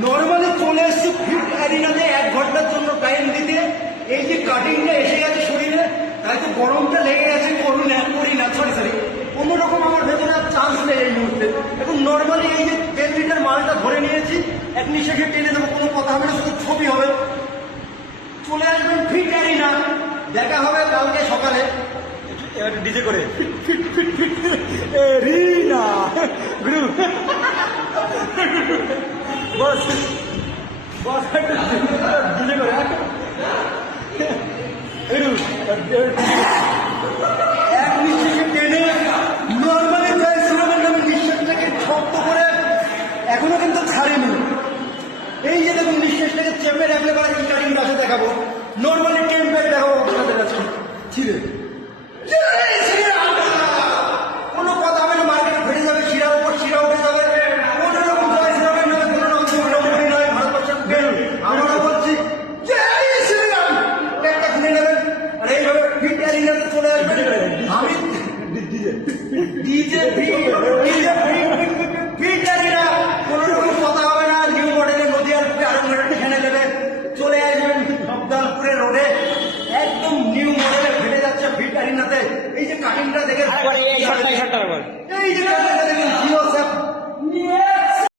Normally চলে এসছি fit অ্যারিনাতে 1 ঘন্টার জন্য টাইম দিতে। এই যে কাটিংটা এসে গেছে শরীরে, তাই তো গরমটা লেগে গেছে। করি না সরি অন্যরকম আমার ভেতরে আর চান্স নেই এই মুহূর্তে। এখন নর্মালি এই যে 10 লিটার মালটা ধরে নিয়েছি, এক নিঃশ্বাসে টেনে দেবো, কোনো কথা হবে না, শুধু ছবি হবে। চলে আসবেন ফিট অ্যারিনা, দেখা হবে কালকে সকালে। এবার ডিজে করে রিনা গুরু বস বস ডিজে করে এক নিঃশ্বাসে টেনে নর্মালি চাইছিলাম আমি নিঃশ্বাসটাকে শক্ত করে, এখনো কিন্তু ছাড়িনি। এই যে দেখুন নিঃশ্বাসটাকে চেপে রাখলে পরে কাটিং গাছে দেখাবো, নর্মালি টেম্পার দেখাবো আপনাদের কাছে ছিঁড়ে। কোনো কথা হবে না, মার্কেটে ফেটে যাবে, শিরা উপর শিরা উঠে যাবে। কোনো রকম জয় শ্রীরামের নামে কোনো রকম মোটামুটি নয়, ভারতবর্ষের বেল। আমরা বলছি জয় শ্রীরাম, একটা খুলে নেবেন আর এইভাবে ফিট অ্যারিনাতে চলে আসবেন। আমি ডিজে ফিট অ্যারিনা, কোনো রকম কথা হবে না। নিউ মডেলের নদীয়ার আরম্ভটা ঠেনে দেবে, চলে আসবেন জগদলপুরের রোডে, একদম নিউ মডেলে ফেটে যাচ্ছে ফিট অ্যারিনাতে। এই যে কাটিংটা দেখে, এই যে কাটিংটা দেখে